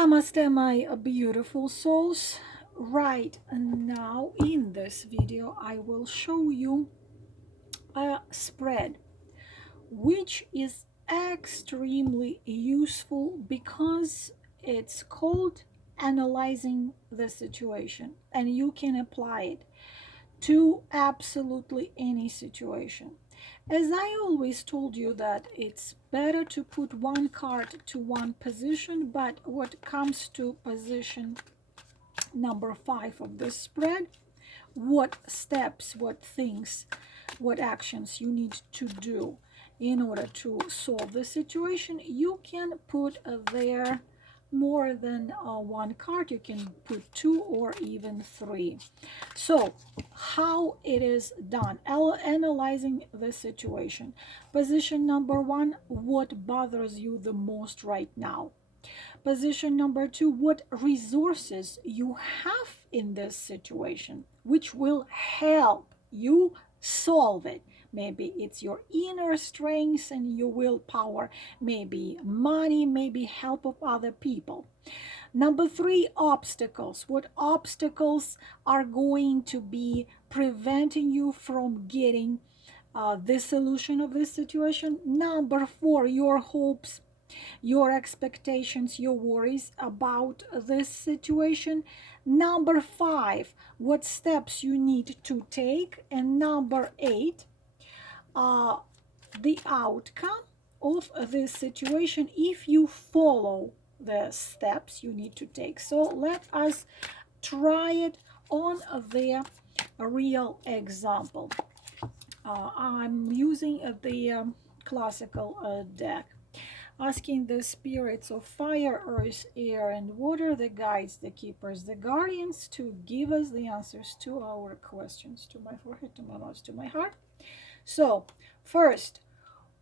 Namaste, my beautiful souls. Right now, in this video, I will show you a spread which is extremely useful because it's called analyzing the situation, and you can apply it to absolutely any situation. As I always told you that it's better to put one card to one position, but what comes to position number 5 of the spread, what steps, what things, what actions you need to do in order to solve the situation, you can put there more than one card. You can put 2 or even 3. So how it is done, analyzing the situation. Position number 1, what bothers you the most right now? Position number 2, what resources you have in this situation which will help you solve it. Maybe it's your inner strength and your willpower, maybe money, maybe help of other people. Number 3, obstacles. What obstacles are going to be preventing you from getting the solution of this situation? Number 4, your hopes, your expectations, your worries about this situation. Number 5, what steps you need to take. And number 8, the outcome of this situation if you follow the steps you need to take. So let us try it on the real example. I'm using the classical deck, asking the spirits of fire, earth, air, and water, the guides, the keepers, the guardians, to give us the answers to our questions. To my forehead, to my mouth, to my heart. So, first,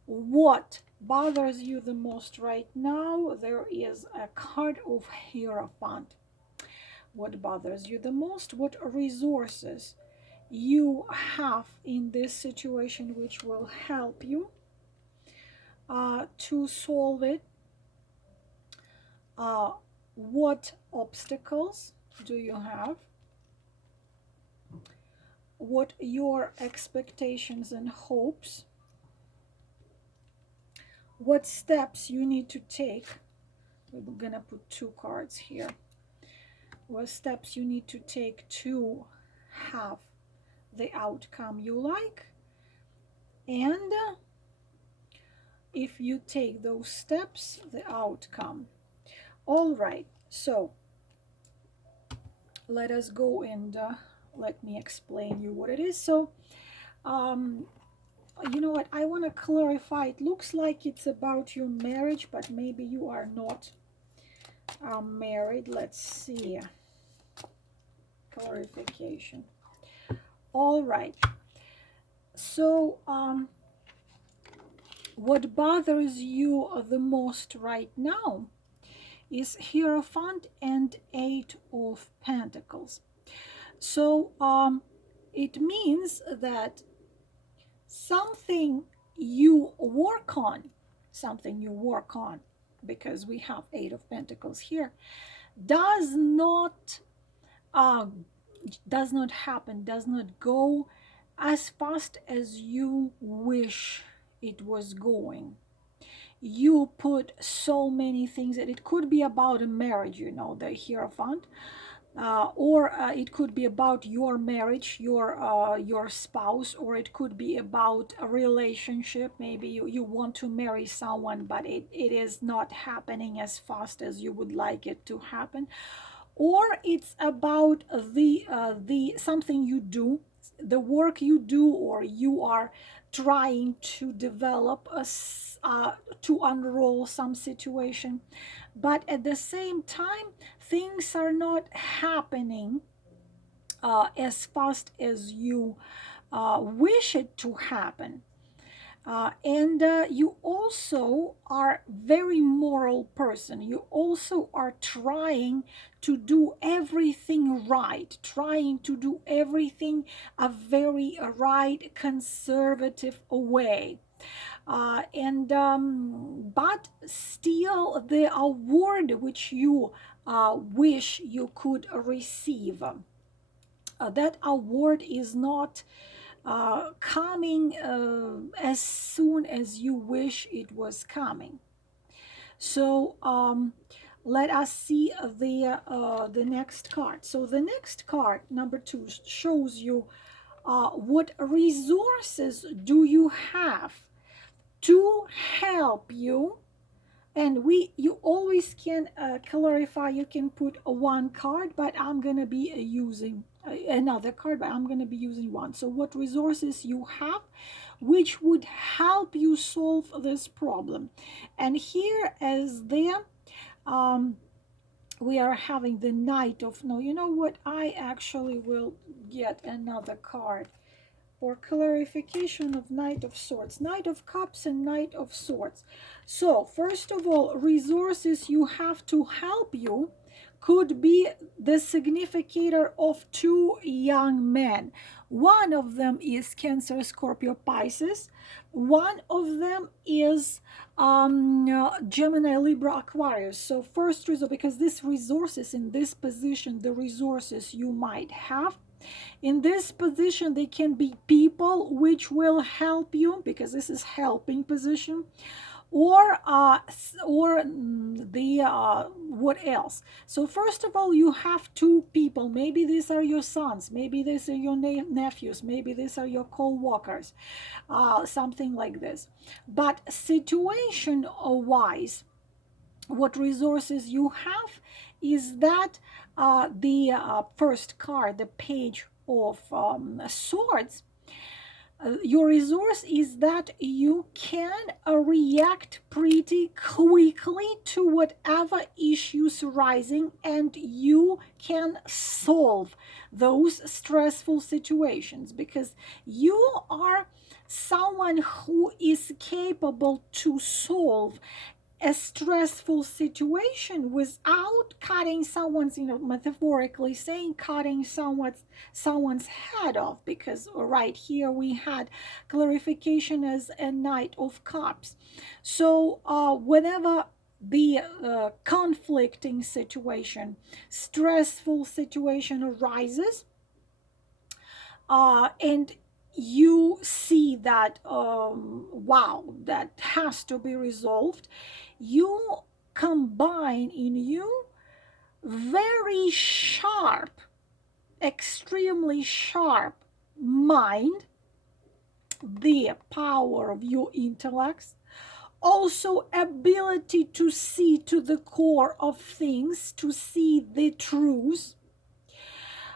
what bothers you the most right now? There is a card of Hierophant. What bothers you the most? What resources you have in this situation which will help you to solve it? What obstacles do you have? What your expectations and hopes? What steps you need to take? We're gonna put 2 cards here. What steps you need to take to have the outcome you like? And if you take those steps, the outcome. All right, so let us go and let me explain you what it is. So you know what, I want to clarify. It looks like it's about your marriage, but maybe you are not married. Let's see. Clarification. All right, so what bothers you the most right now is Hierophant and 8 of Pentacles. So it means that something you work on, because we have 8 of Pentacles here, does not happen, does not go as fast as you wish it was going. You put so many things, that it could be about a marriage, you know, the Hierophant, or it could be about your marriage, your spouse, or it could be about a relationship. Maybe you want to marry someone, but it is not happening as fast as you would like it to happen. Or it's about the something you do, the work you do, or you are trying to develop to unroll some situation, but at the same time things are not happening as fast as you wish it to happen. And you also are very moral person. You also are trying to do everything right, trying to do everything a very right, conservative way. But still the award which you wish you could receive, that award is not coming as soon as you wish it was coming. So let us see the next card. So the next card, number 2, shows you what resources do you have to help you. And you always can clarify. You can put one card, but I'm gonna be using another card, but I'm gonna be using one. So what resources you have which would help you solve this problem. And here as there we are having the Knight of, no, you know what, I actually will get another card for clarification of Knight of Swords, Knight of Cups and Knight of Swords. So first of all, resources you have to help you could be the significator of 2 young men. One of them is Cancer, Scorpio, Pisces. One of them is Gemini, Libra, Aquarius. So first result, because these resources in this position, the resources you might have in this position, they can be people which will help you, because this is helping position, or the what else. So first of all, you have 2 people. Maybe these are your sons, maybe these are your nephews, maybe these are your co-workers, something like this. But situation wise, what resources you have is that the first card, the Page of Swords, your resource is that you can react pretty quickly to whatever issues rising, and you can solve those stressful situations, because you are someone who is capable to solve a stressful situation without cutting someone's, metaphorically saying, cutting someone's head off, because right here we had clarification as a Knight of Cups. So whenever the conflicting situation, stressful situation arises, and you see that wow, that has to be resolved, you combine in you very sharp, extremely sharp mind, the power of your intellect, also ability to see to the core of things, to see the truth,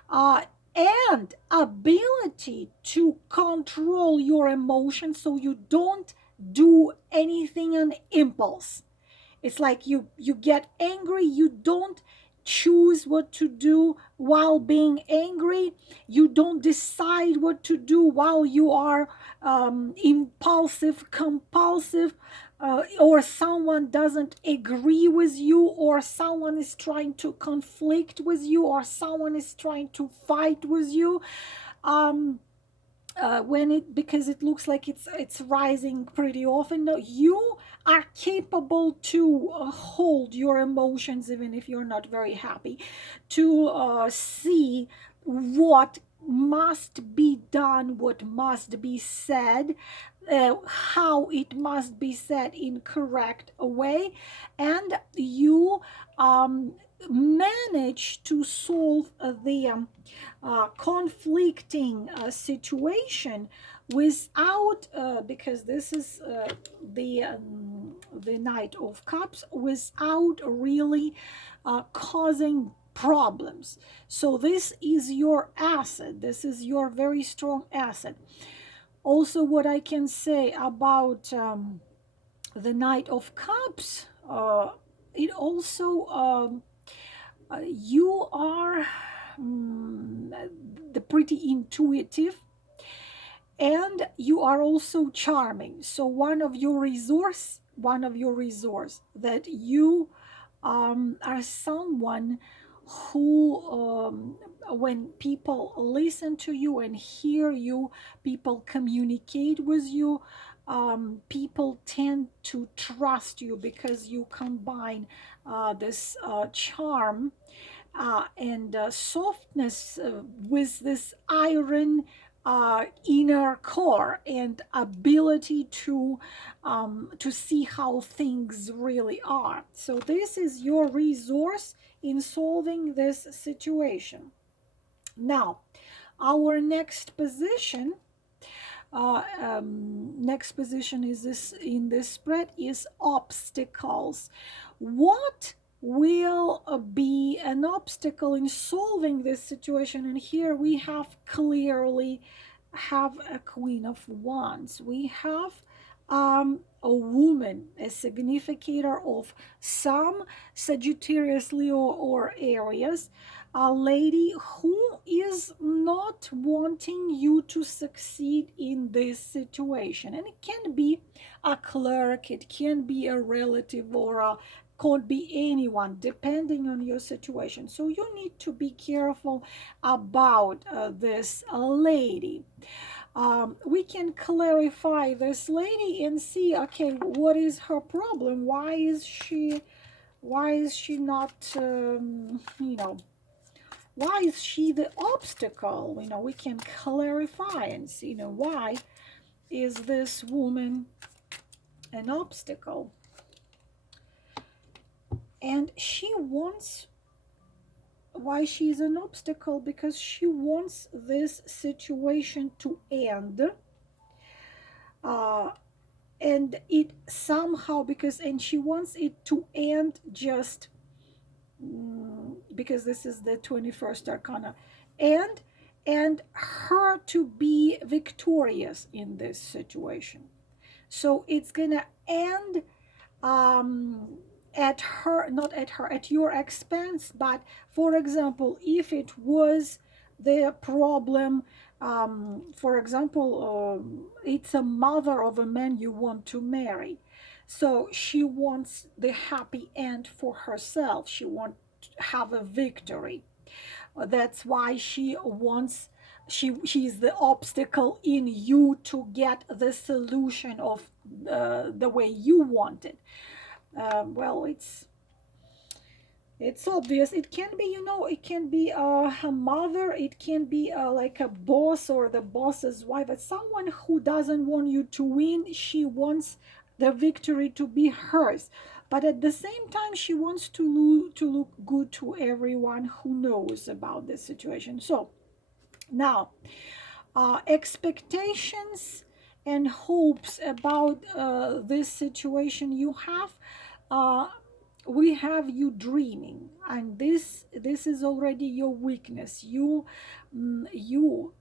and ability to control your emotions so you don't do anything on impulse. It's like you get angry, you don't choose what to do while being angry, you don't decide what to do while you are impulsive, compulsive, or someone doesn't agree with you, or someone is trying to conflict with you, or someone is trying to fight with you. Because it looks like it's rising pretty often. No, you are capable to hold your emotions even if you're not very happy, to see what must be done, what must be said, how it must be said in correct way, and you manage to solve the conflicting situation without, because this is the Knight of Cups, without really causing problems. So this is your asset, this is your very strong asset. Also, what I can say about the Knight of Cups, it also you are the pretty intuitive, and you are also charming. So one of your resource that you are someone who when people listen to you and hear you, people communicate with you, people tend to trust you because you combine this charm and softness with this iron inner core and ability to see how things really are. So this is your resource in solving this situation. Now, our next position is this in this spread is obstacles. What will be an obstacle in solving this situation? And here we have clearly have a Queen of Wands. We have a woman, a significator of some Sagittarius, Leo, or Aries, a lady who is not wanting you to succeed in this situation. And it can be a clerk, it can be a relative, or could be anyone depending on your situation. So you need to be careful about this lady. We can clarify this lady and see, okay, what is her problem? Why is she not why is she the obstacle? We can clarify and see, why is this woman an obstacle? And she wants, why she's an obstacle? Because she wants this situation to end. And it somehow, and she wants it to end just because this is the 21st arcana, and her to be victorious in this situation. So it's gonna end at her, not at her, at your expense. But for example, if it was the problem, for example, it's a mother of a man you want to marry, so she wants the happy end for herself. She wants to have a victory. That's why she wants, she's the obstacle in you to get the solution of the way you want it. Well, it's obvious. It can be, it can be a mother, it can be like a boss or the boss's wife, but someone who doesn't want you to win. She wants the victory to be hers, but at the same time she wants to look good to everyone who knows about this situation. So now, expectations and hopes about this situation you have. We have you dreaming, and this is already your weakness. You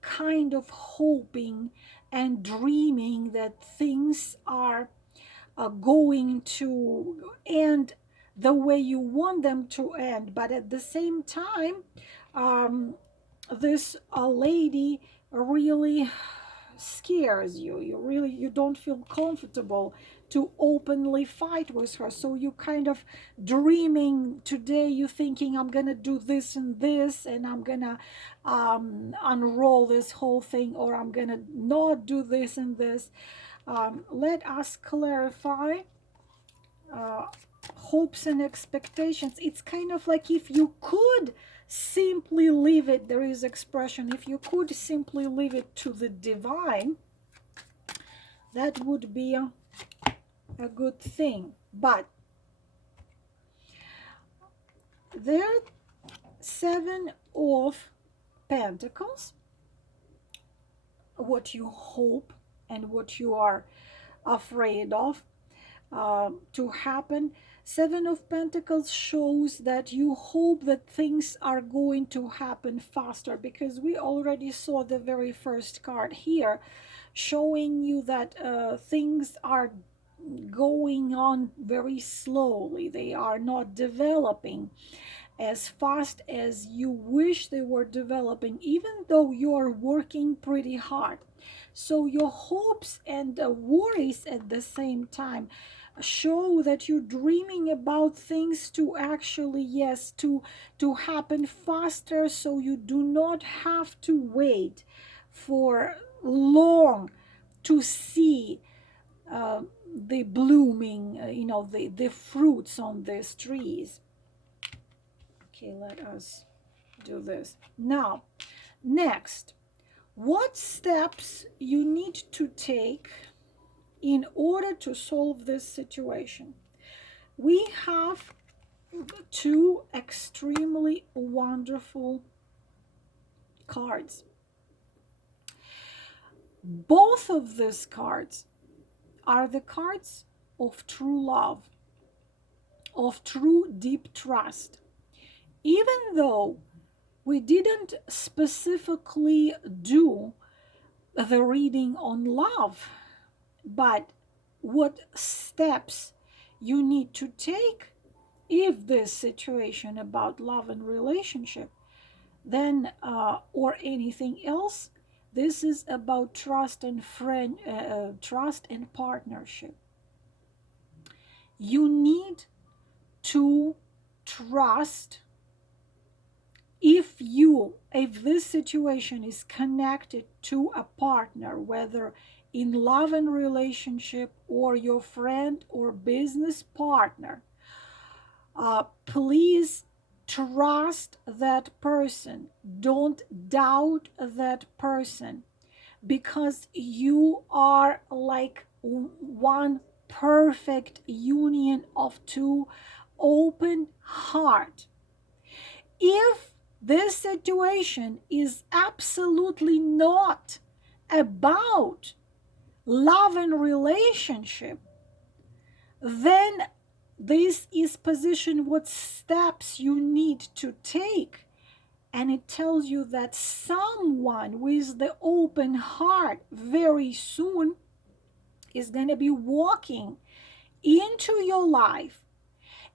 kind of hoping and dreaming that things are going to end the way you want them to end, but at the same time, this lady really scares you. You don't feel comfortable to openly fight with her. So you kind of dreaming today, you thinking, I'm gonna do this and this, and I'm gonna unroll this whole thing, or I'm gonna not do this and this. Let us clarify hopes and expectations. It's kind of like, if you could simply leave it, there is expression, if you could simply leave it to the divine, that would be a good thing. But there, Seven of Pentacles, what you hope and what you are afraid of to happen. Seven of Pentacles shows that you hope that things are going to happen faster, because we already saw the very first card here showing you that things are going on very slowly. They are not developing as fast as you wish they were developing, even though you're working pretty hard. So your hopes and worries at the same time show that you're dreaming about things to actually, yes, to happen faster, so you do not have to wait for long to see uh, the blooming, the fruits on these trees. Okay, let us do this. Now, next, what steps you need to take in order to solve this situation? We have two extremely wonderful cards. Both of these cards are the cards of true love, of true deep trust. Even though we didn't specifically do the reading on love, but what steps you need to take if this situation about love and relationship, then or anything else, this is about trust and trust and partnership. You need to trust. If this situation is connected to a partner, whether in love and relationship or your friend or business partner, please trust that person. Don't doubt that person, because you are like one perfect union of two open heart. If this situation is absolutely not about love and relationship, then this is position what steps you need to take. And it tells you that someone with the open heart very soon is going to be walking into your life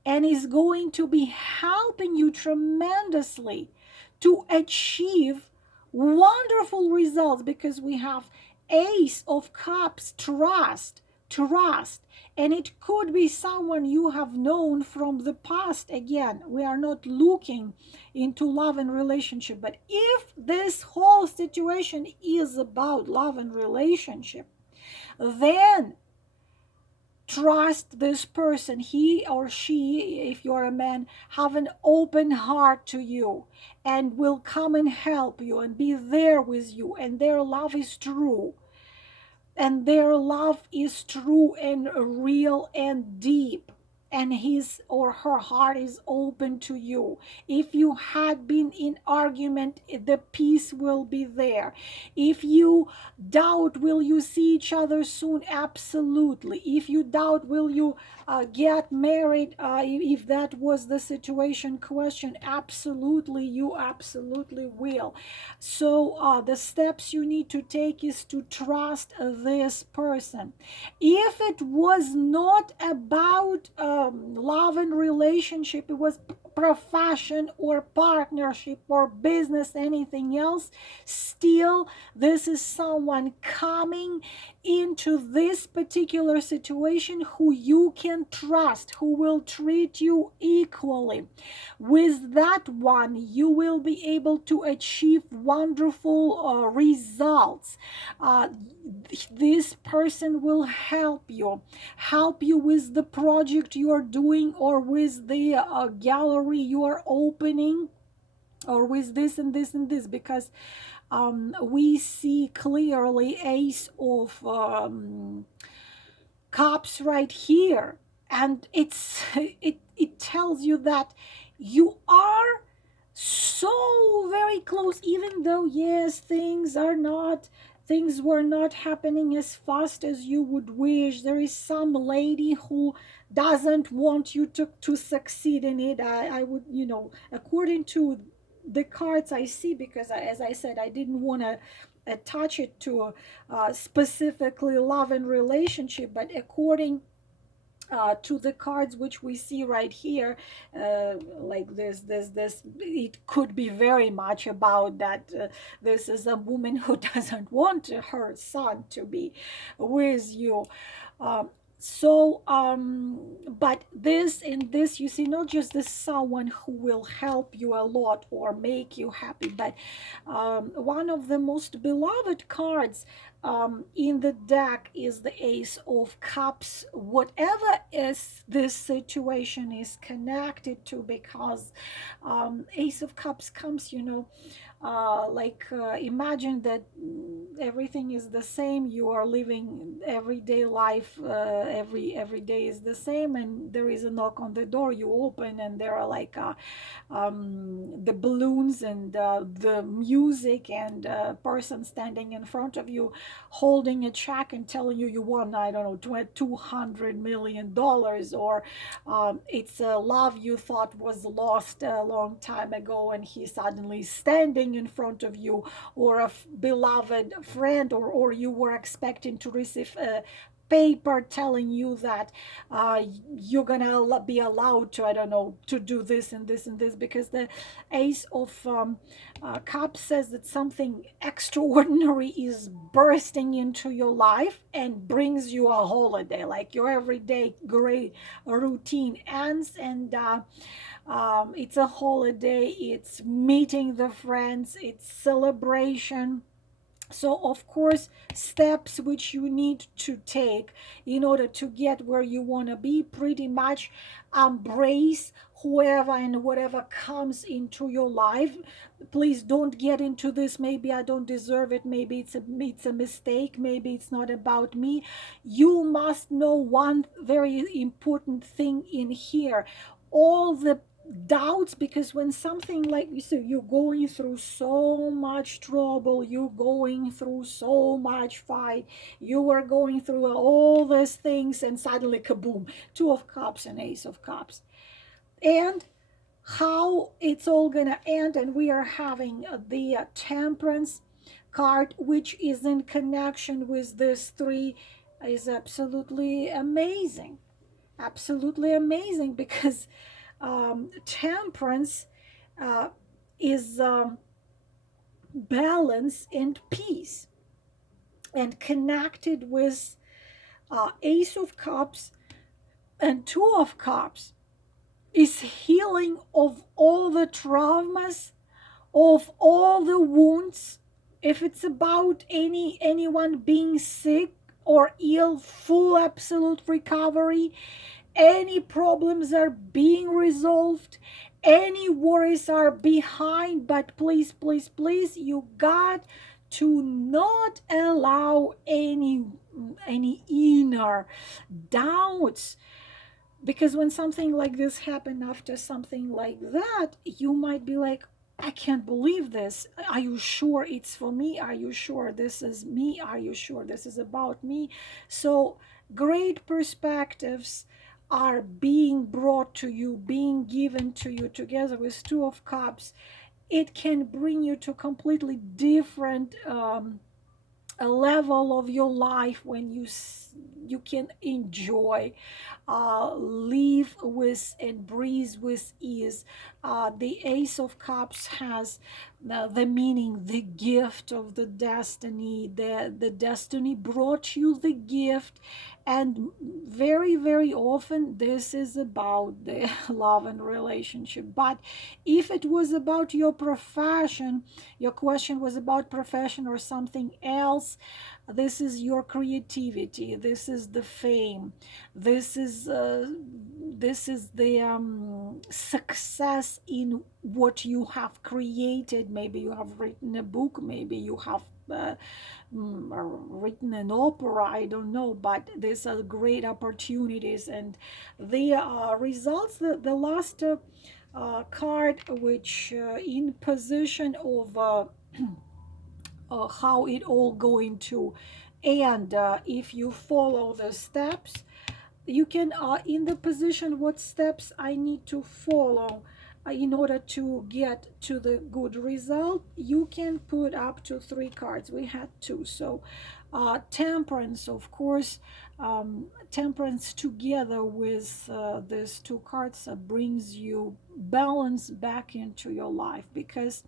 and is going to be helping you tremendously to achieve wonderful results, because we have Ace of Cups, trust, and it could be someone you have known from the past. Again, we are not looking into love and relationship, but if this whole situation is about love and relationship, then trust this person. He or she, if you're a man, have an open heart to you and will come and help you and be there with you, and their love is true. And their love is true and real and deep, and his or her heart is open to you. If you had been in argument, the peace will be there. If you doubt, will you see each other soon? Absolutely. If you doubt, will you get married? If that was the situation question, absolutely, you absolutely will. So the steps you need to take is to trust this person. If it was not about love and relationship, it was profession or partnership or business, anything else, still this is someone coming into this particular situation who you can trust, who will treat you equally. With that one, you will be able to achieve wonderful results. This person will help you with the project you are doing, or with the gallery you are opening, or with this and this and this, because we see clearly Ace of Cups right here, and it tells you that you are so very close, even though yes, things were not happening as fast as you would wish. There is some lady who doesn't want you to succeed in it. I would, according to the cards I see, because as I said, I didn't want to attach it to specifically love and relationship, but according to the cards which we see right here, like this, it could be very much about that. This is a woman who doesn't want her son to be with you. But this and this, you see, not just this someone who will help you a lot or make you happy, but one of the most beloved cards in the deck is the Ace of Cups, whatever is this situation is connected to, because Ace of Cups comes, imagine that everything is the same, you are living everyday life, every day is the same, and there is a knock on the door, you open, and there are like the balloons and the music, and a person standing in front of you holding a check and telling you won, I don't know, $200 million, or it's a love you thought was lost a long time ago, and he's suddenly standing in front of you, or a beloved friend, or you were expecting to receive a paper telling you that you're gonna be allowed to, I don't know, to do this and this and this, because the Ace of Cups says that something extraordinary is bursting into your life and brings you a holiday, like your everyday great routine ends, and it's a holiday, it's meeting the friends, it's celebration. So of course, steps which you need to take in order to get where you want to be, pretty much embrace whoever and whatever comes into your life. Please don't get into this, maybe I don't deserve it, maybe it's a mistake, maybe it's not about me. You must know one very important thing in here: all the doubts, because when something like you say, you're going through so much trouble, you're going through so much fight, you are going through all these things, and suddenly kaboom, Two of Cups and Ace of Cups, and how it's all gonna end. And we are having the Temperance card, which is in connection with this three, is absolutely amazing, absolutely amazing, because temperance uh, is balance and peace, and connected with Ace of Cups and Two of Cups is healing of all the traumas, of all the wounds. If it's about anyone being sick or ill, full absolute recovery, any problems are being resolved, any worries are behind. But please, please, please, you got to not allow any inner doubts, because when something like this happened, after something like that, you might be like, I can't believe this. Are you sure it's for me? Are you sure this is me? Are you sure this is about me? So great perspectives are being brought to you, being given to you, together with Two of Cups. It can bring you to completely different a level of your life when you can enjoy, live with and breathe with ease. The Ace of Cups has the meaning, the gift of the destiny. The destiny brought you the gift, and very, very often this is about the love and relationship. But if it was about your profession, your question was about profession or something else, this is your creativity, this is the fame, this is the success in what you have created. Maybe you have written a book, maybe you have written an opera, I don't know, but these are great opportunities. And the results, the last card, which in position of how it all going to end, if you follow the steps, you can in the position, what steps I need to follow in order to get to the good result, you can put up to 3 cards. We had 2. So Temperance, of course, Temperance together with these 2 cards brings you balance back into your life, because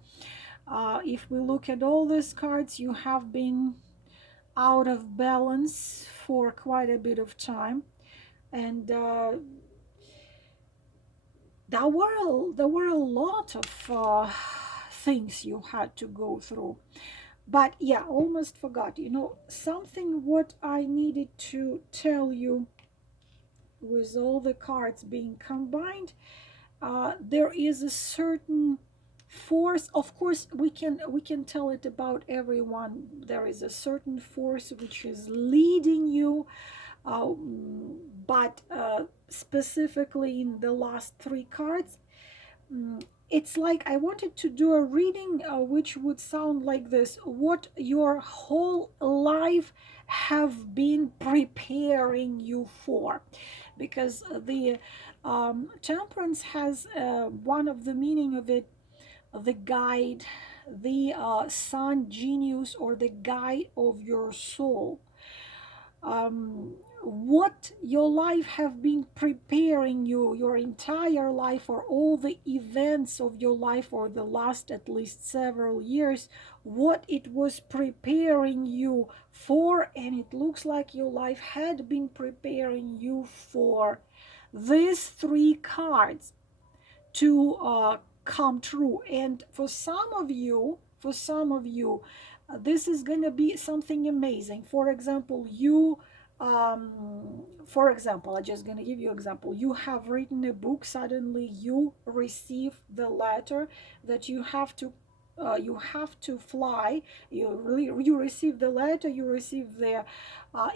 if we look at all these cards, you have been out of balance for quite a bit of time, and there were a lot of things you had to go through. But yeah, almost forgot. You know, something what I needed to tell you with all the cards being combined, there is a certain force. Of course, we can tell it about everyone. There is a certain force which is leading you, but specifically in the last three cards, mm, it's like I wanted to do a reading which would sound like this: what your whole life have been preparing you for. Because the temperance has one of the meaning of it, the guide, the sun genius, or the guide of your soul. What your life have been preparing you, your entire life, or all the events of your life, or the last at least several years, what it was preparing you for. And it looks like your life had been preparing you for these three cards to come true. And for some of you, this is going to be something amazing. For example, for example, I'm just going to give you an example. You have written a book, suddenly you receive the letter that you have to fly. You receive the letter, you receive the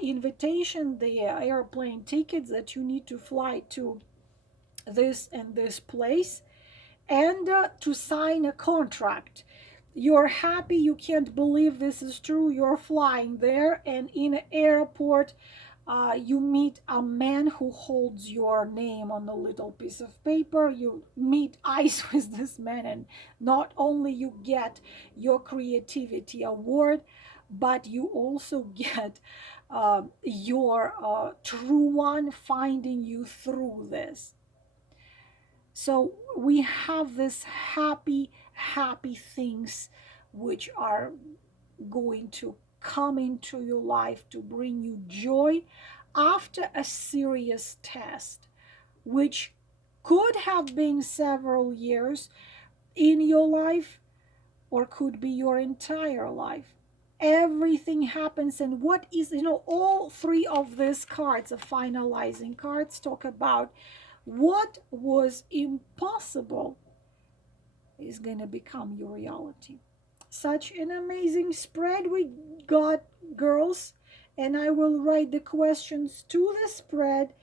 invitation, the airplane tickets, that you need to fly to this and this place, and to sign a contract. You're happy, you can't believe this is true. You're flying there, and in an airport, you meet a man who holds your name on a little piece of paper. You meet eyes with this man, and not only you get your creativity award, but you also get your true one finding you through this. So we have this happy things which are going to come into your life to bring you joy after a serious test, which could have been several years in your life, or could be your entire life. Everything happens. And what is, all three of these cards, the finalizing cards, talk about what was impossible is going to become your reality. Such an amazing spread we got, girls. And I will write the questions to the spread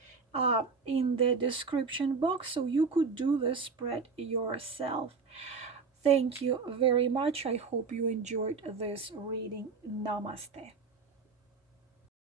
in the description box, so you could do the spread yourself. Thank you very much. I hope you enjoyed this reading. Namaste.